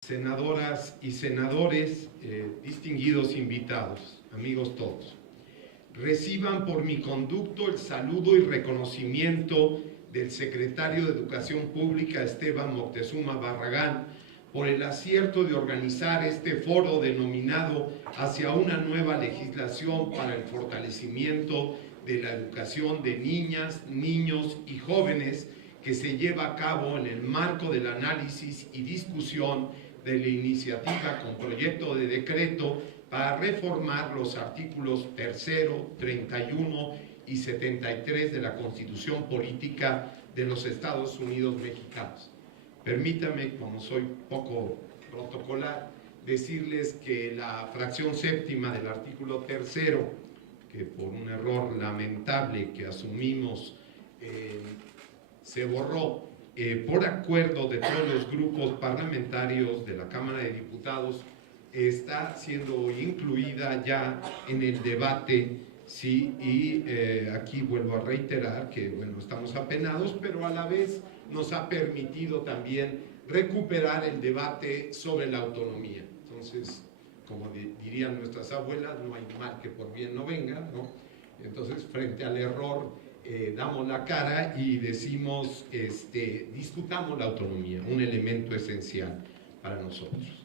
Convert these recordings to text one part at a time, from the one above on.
Senadoras y senadores, distinguidos invitados, amigos todos, reciban por mi conducto el saludo y reconocimiento del secretario de Educación Pública, Esteban Moctezuma Barragán, por el acierto de organizar este foro denominado Hacia una nueva legislación para el fortalecimiento de la educación de niñas, niños y jóvenes, que se lleva a cabo en el marco del análisis y discusión de la iniciativa con proyecto de decreto para reformar los artículos 3º, 31 y 73 de la Constitución Política de los Estados Unidos Mexicanos. Permítame, como soy poco protocolar, decirles que la fracción séptima del artículo 3º, que por un error lamentable que asumimos se borró, por acuerdo de todos los grupos parlamentarios de la Cámara de Diputados, está siendo incluida ya en el debate, sí, y aquí vuelvo a reiterar que, bueno, estamos apenados, pero a la vez nos ha permitido también recuperar el debate sobre la autonomía. Entonces, como dirían nuestras abuelas, no hay mal que por bien no venga, ¿no? Entonces, frente al error, damos la cara y decimos, discutamos la autonomía, un elemento esencial para nosotros.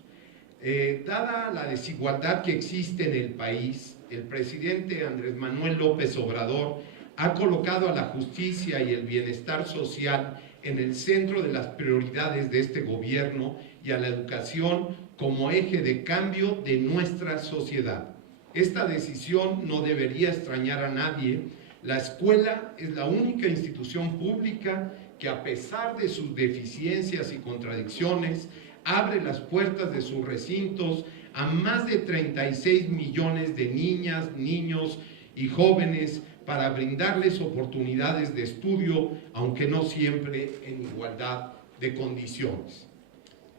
Dada la desigualdad que existe en el país, el presidente Andrés Manuel López Obrador ha colocado a la justicia y el bienestar social en el centro de las prioridades de este gobierno y a la educación como eje de cambio de nuestra sociedad. Esta decisión no debería extrañar a nadie. La escuela es la única institución pública que, a pesar de sus deficiencias y contradicciones, abre las puertas de sus recintos a más de 36 millones de niñas, niños y jóvenes para brindarles oportunidades de estudio, aunque no siempre en igualdad de condiciones.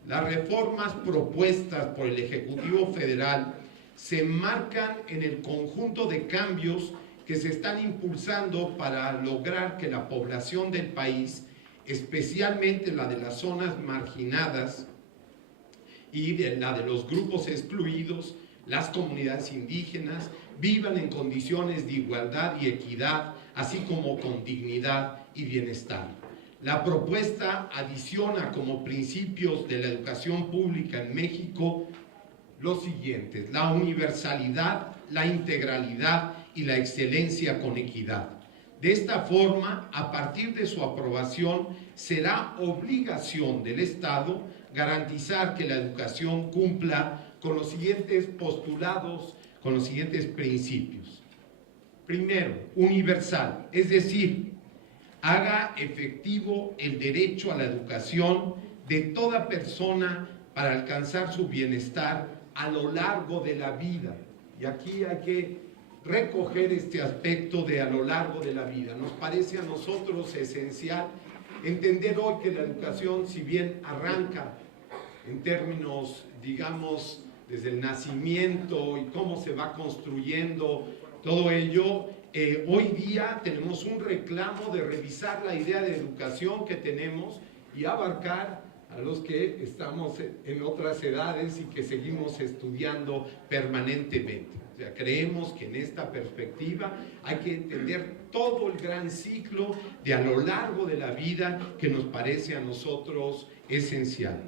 Las reformas propuestas por el Ejecutivo Federal se enmarcan en el conjunto de cambios que se están impulsando para lograr que la población del país, especialmente la de las zonas marginadas y la de los grupos excluidos, las comunidades indígenas, vivan en condiciones de igualdad y equidad, así como con dignidad y bienestar. La propuesta adiciona como principios de la educación pública en México los siguientes: la universalidad, la integralidad y la excelencia con equidad. De esta forma, a partir de su aprobación, será obligación del Estado garantizar que la educación cumpla con los siguientes postulados, con los siguientes principios. Primero, universal, es decir, haga efectivo el derecho a la educación de toda persona para alcanzar su bienestar a lo largo de la vida. Y aquí hay que recoger este aspecto de a lo largo de la vida. Nos parece a nosotros esencial entender hoy que la educación, si bien arranca en términos, digamos, desde el nacimiento y cómo se va construyendo todo ello, hoy día tenemos un reclamo de revisar la idea de educación que tenemos y abarcar a los que estamos en otras edades y que seguimos estudiando permanentemente. O sea, creemos que en esta perspectiva hay que entender todo el gran ciclo de a lo largo de la vida que nos parece a nosotros esencial.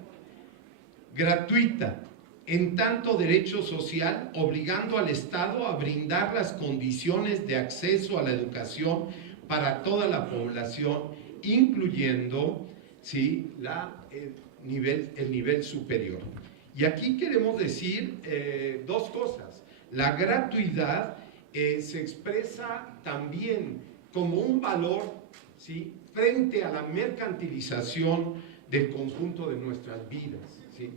Gratuita, en tanto derecho social, obligando al Estado a brindar las condiciones de acceso a la educación para toda la población, incluyendo, ¿sí?, el nivel superior. Y aquí queremos decir dos cosas. La gratuidad se expresa también como un valor, ¿sí?, frente a la mercantilización del conjunto de nuestras vidas, ¿sí?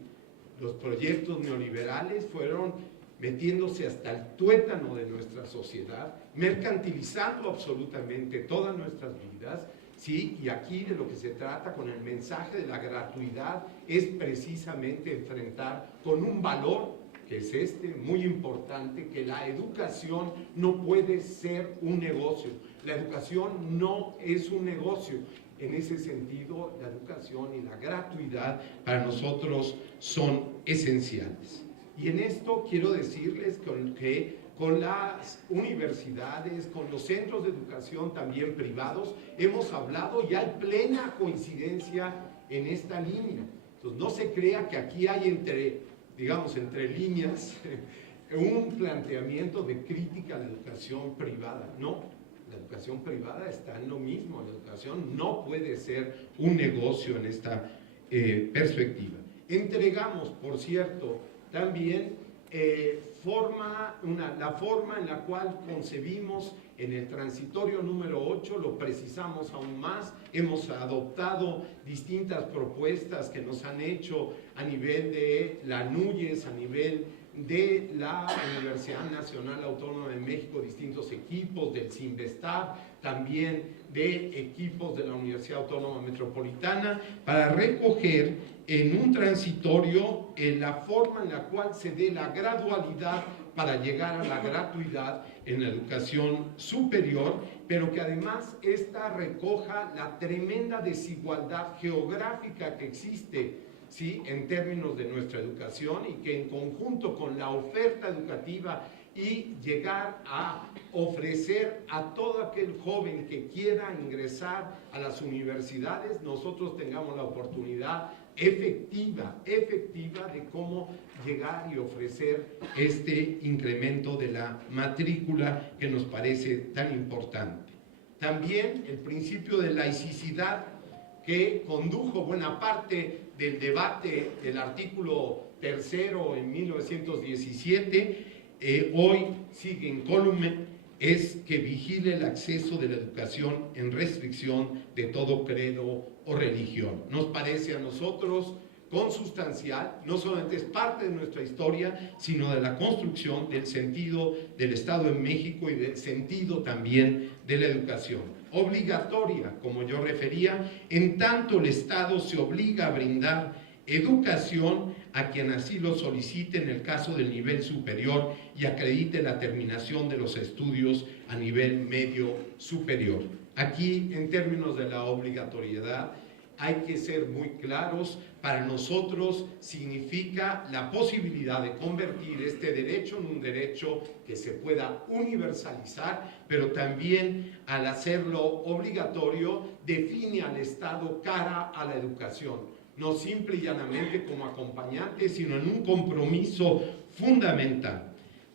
Los proyectos neoliberales fueron metiéndose hasta el tuétano de nuestra sociedad, mercantilizando absolutamente todas nuestras vidas, ¿sí? Y aquí de lo que se trata con el mensaje de la gratuidad es precisamente enfrentar con un valor, que es muy importante, que la educación no puede ser un negocio. La educación no es un negocio. En ese sentido, la educación y la gratuidad para nosotros son esenciales. Y en esto quiero decirles que con las universidades, con los centros de educación también privados, hemos hablado y hay plena coincidencia en esta línea. Entonces, no se crea que aquí hay entre líneas, un planteamiento de crítica a la educación privada. No, la educación privada está en lo mismo. La educación no puede ser un negocio en esta perspectiva. Entregamos, por cierto, también la forma en la cual concebimos en el transitorio número 8, lo precisamos aún más, hemos adoptado distintas propuestas que nos han hecho a nivel de la NUYES, a nivel de la Universidad Nacional Autónoma de México, distintos equipos del CINVESTAB, también de equipos de la Universidad Autónoma Metropolitana, para recoger en un transitorio la forma en la cual se dé la gradualidad para llegar a la gratuidad en la educación superior, pero que además esta recoja la tremenda desigualdad geográfica que existe, ¿sí?, en términos de nuestra educación, y que en conjunto con la oferta educativa y llegar a ofrecer a todo aquel joven que quiera ingresar a las universidades, nosotros tengamos la oportunidad efectiva de cómo llegar y ofrecer este incremento de la matrícula que nos parece tan importante. También el principio de laicidad que condujo buena parte del debate del artículo 3 en 1917, hoy sigue incólume, es que vigile el acceso de la educación en restricción de todo credo o religión. Nos parece a nosotros consustancial, no solamente es parte de nuestra historia, sino de la construcción del sentido del Estado en México y del sentido también de la educación. Obligatoria, como yo refería, en tanto el Estado se obliga a brindar educación a quien así lo solicite en el caso del nivel superior y acredite la terminación de los estudios a nivel medio superior. Aquí, en términos de la obligatoriedad, hay que ser muy claros. Para nosotros significa la posibilidad de convertir este derecho en un derecho que se pueda universalizar, pero también al hacerlo obligatorio define al Estado cara a la educación, no simple y llanamente como acompañante, sino en un compromiso fundamental.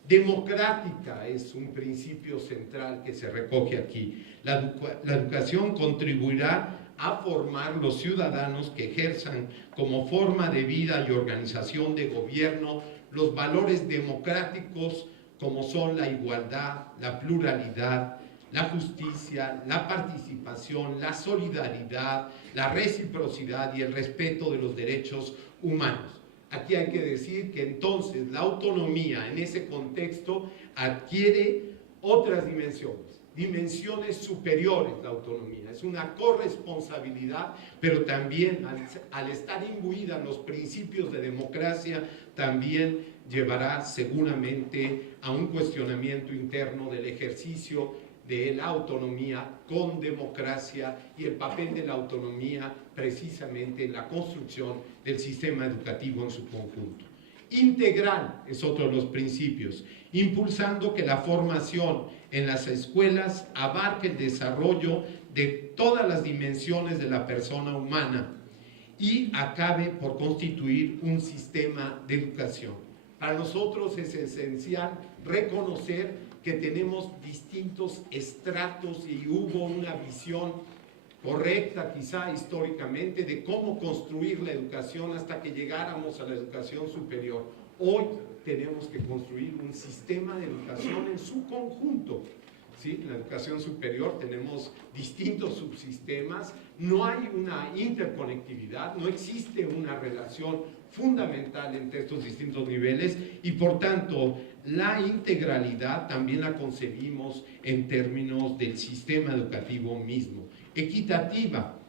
Democrática es un principio central que se recoge aquí. La educación contribuirá a formar los ciudadanos que ejerzan como forma de vida y organización de gobierno los valores democráticos como son la igualdad, la pluralidad, la justicia, la participación, la solidaridad, la reciprocidad y el respeto de los derechos humanos. Aquí hay que decir que entonces la autonomía en ese contexto adquiere otras dimensiones superiores. La autonomía es una corresponsabilidad, pero también al estar imbuida en los principios de democracia, también llevará seguramente a un cuestionamiento interno del ejercicio de la autonomía con democracia y el papel de la autonomía precisamente en la construcción del sistema educativo en su conjunto. Integral es otro de los principios, impulsando que la formación en las escuelas abarque el desarrollo de todas las dimensiones de la persona humana y acabe por constituir un sistema de educación. Para nosotros es esencial reconocer que tenemos distintos estratos y hubo una visión correcta quizá históricamente de cómo construir la educación hasta que llegáramos a la educación superior. Hoy tenemos que construir un sistema de educación en su conjunto. ¿Sí? En la educación superior tenemos distintos subsistemas, no hay una interconectividad, no existe una relación fundamental entre estos distintos niveles y por tanto la integralidad también la concebimos en términos del sistema educativo mismo. Equitativa,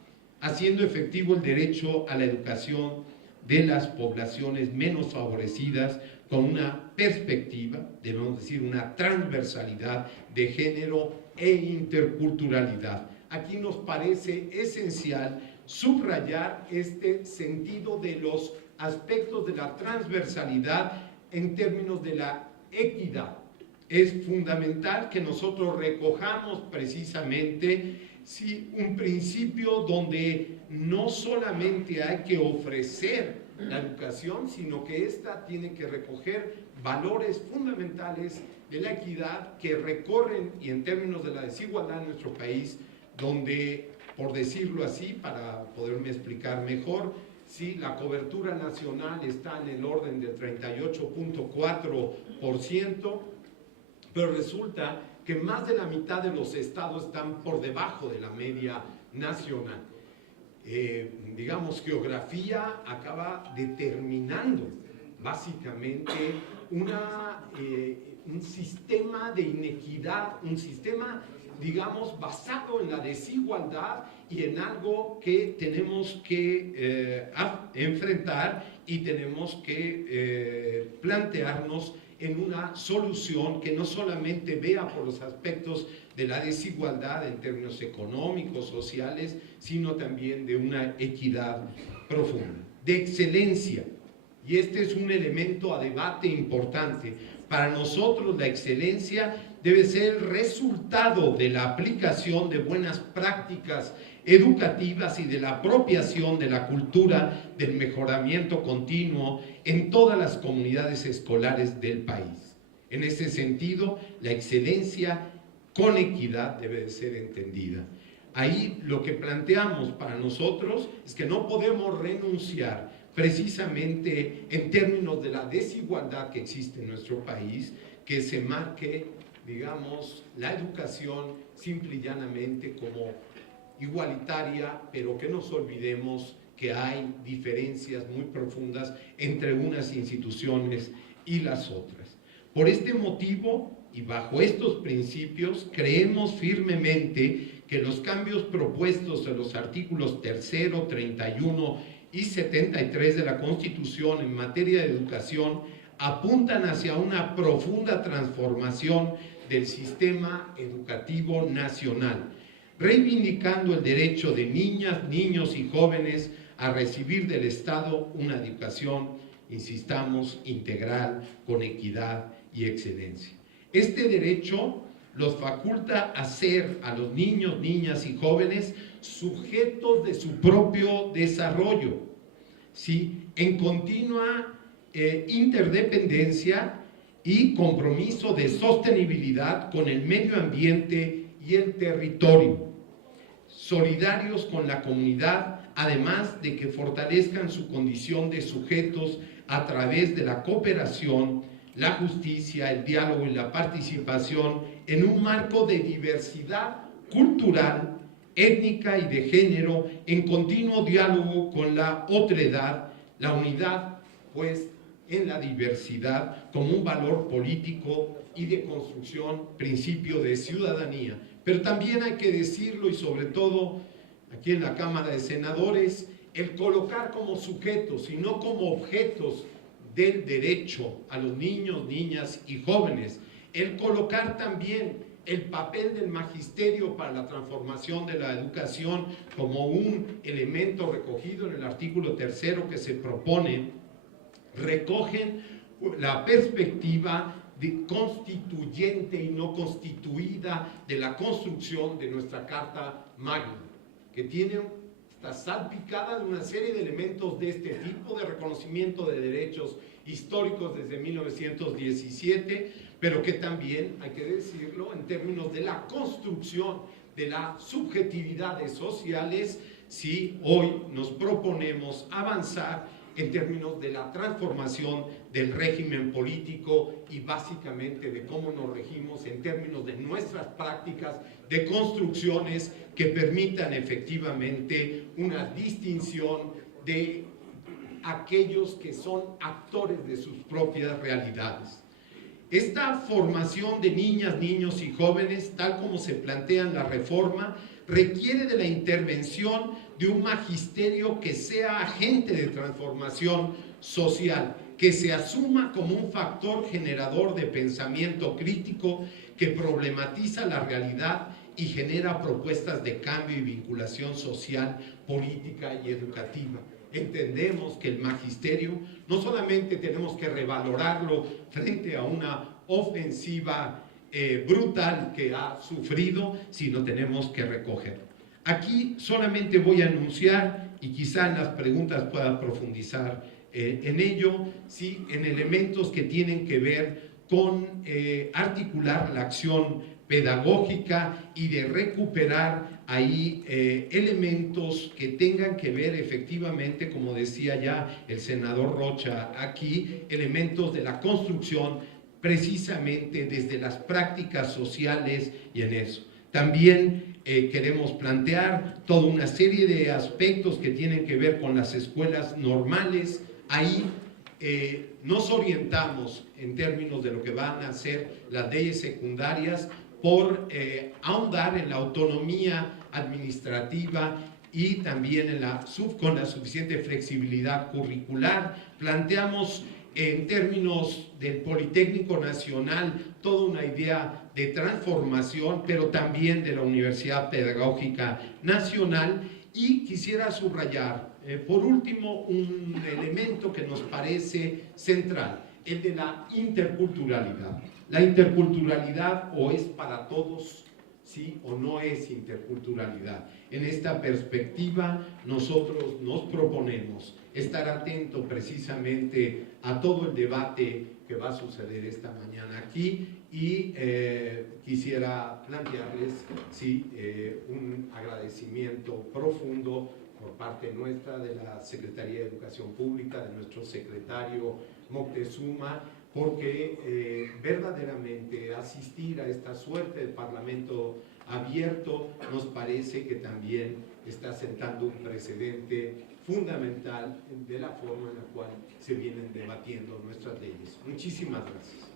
haciendo efectivo el derecho a la educación de las poblaciones menos favorecidas con una perspectiva, debemos decir, una transversalidad de género e interculturalidad. aquí nos parece esencial subrayar este sentido de los aspectos de la transversalidad en términos de la equidad. Es fundamental que nosotros recojamos precisamente un principio donde no solamente hay que ofrecer la educación, sino que ésta tiene que recoger valores fundamentales de la equidad que recorren, y en términos de la desigualdad en nuestro país, donde, por decirlo así, para poderme explicar mejor, sí, la cobertura nacional está en el orden del 38.4%, pero resulta que más de la mitad de los estados están por debajo de la media nacional. Digamos, geografía acaba determinando básicamente un sistema de inequidad, un sistema, digamos, basado en la desigualdad y en algo que tenemos que enfrentar y tenemos que plantearnos en una solución que no solamente vea por los aspectos de la desigualdad en términos económicos, sociales, sino también de una equidad profunda, de excelencia. Y este es un elemento a debate importante. Para nosotros la excelencia debe ser el resultado de la aplicación de buenas prácticas educativas y de la apropiación de la cultura del mejoramiento continuo en todas las comunidades escolares del país. En ese sentido, la excelencia con equidad debe de ser entendida. Ahí lo que planteamos para nosotros es que no podemos renunciar precisamente en términos de la desigualdad que existe en nuestro país, que se marque, digamos, la educación simple y llanamente como igualitaria, pero que nos olvidemos que hay diferencias muy profundas entre unas instituciones y las otras. Por este motivo y bajo estos principios, creemos firmemente que los cambios propuestos en los artículos 3, 31 y 73 de la Constitución en materia de educación apuntan hacia una profunda transformación del sistema educativo nacional, reivindicando el derecho de niñas, niños y jóvenes a recibir del Estado una educación, insistamos, integral, con equidad y excelencia. Este derecho los faculta a ser a los niños, niñas y jóvenes sujetos de su propio desarrollo, ¿sí?, en continua interdependencia y compromiso de sostenibilidad con el medio ambiente y el territorio, solidarios con la comunidad, además de que fortalezcan su condición de sujetos a través de la cooperación, la justicia, el diálogo y la participación en un marco de diversidad cultural, étnica y de género, en continuo diálogo con la otredad, la unidad, pues, en la diversidad como un valor político y de construcción, principio de ciudadanía. Pero también hay que decirlo, y sobre todo aquí en la Cámara de Senadores, el colocar como sujetos y no como objetos del derecho a los niños, niñas y jóvenes, el colocar también el papel del magisterio para la transformación de la educación como un elemento recogido en el artículo 3 que se propone, recogen la perspectiva de constituyente y no constituida de la construcción de nuestra Carta Magna, que está salpicada de una serie de elementos de este tipo, de reconocimiento de derechos históricos desde 1917, pero que también, hay que decirlo, en términos de la construcción de las subjetividades sociales, si hoy nos proponemos avanzar en términos de la transformación del régimen político y básicamente de cómo nos regimos en términos de nuestras prácticas de construcciones que permitan efectivamente una distinción de aquellos que son actores de sus propias realidades. Esta formación de niñas, niños y jóvenes, tal como se plantea en la reforma, requiere de la intervención de un magisterio que sea agente de transformación social, que se asuma como un factor generador de pensamiento crítico que problematiza la realidad y genera propuestas de cambio y vinculación social, política y educativa. Entendemos que el magisterio no solamente tenemos que revalorarlo frente a una ofensiva brutal que ha sufrido, sino tenemos que recogerlo. Aquí solamente voy a anunciar, y quizá en las preguntas pueda profundizar en ello, ¿sí?, en elementos que tienen que ver con articular la acción pedagógica y de recuperar ahí elementos que tengan que ver efectivamente, como decía ya el senador Rocha aquí, elementos de la construcción precisamente desde las prácticas sociales y en eso. También queremos plantear toda una serie de aspectos que tienen que ver con las escuelas normales. Ahí nos orientamos en términos de lo que van a ser las leyes secundarias por ahondar en la autonomía administrativa y también con la suficiente flexibilidad curricular. Planteamos en términos del Politécnico Nacional toda una idea de transformación, pero también de la Universidad Pedagógica Nacional. Y quisiera subrayar, por último, un elemento que nos parece central, el de la interculturalidad. La interculturalidad o es para todos, sí, o no es interculturalidad. En esta perspectiva, nosotros nos proponemos estar atento precisamente a todo el debate que va a suceder esta mañana aquí y quisiera plantearles, sí, un agradecimiento profundo por parte nuestra, de la Secretaría de Educación Pública, de nuestro secretario Moctezuma, porque verdaderamente asistir a esta suerte de Parlamento abierto nos parece que también está sentando un precedente fundamental de la forma en la cual se vienen debatiendo nuestras leyes. Muchísimas gracias.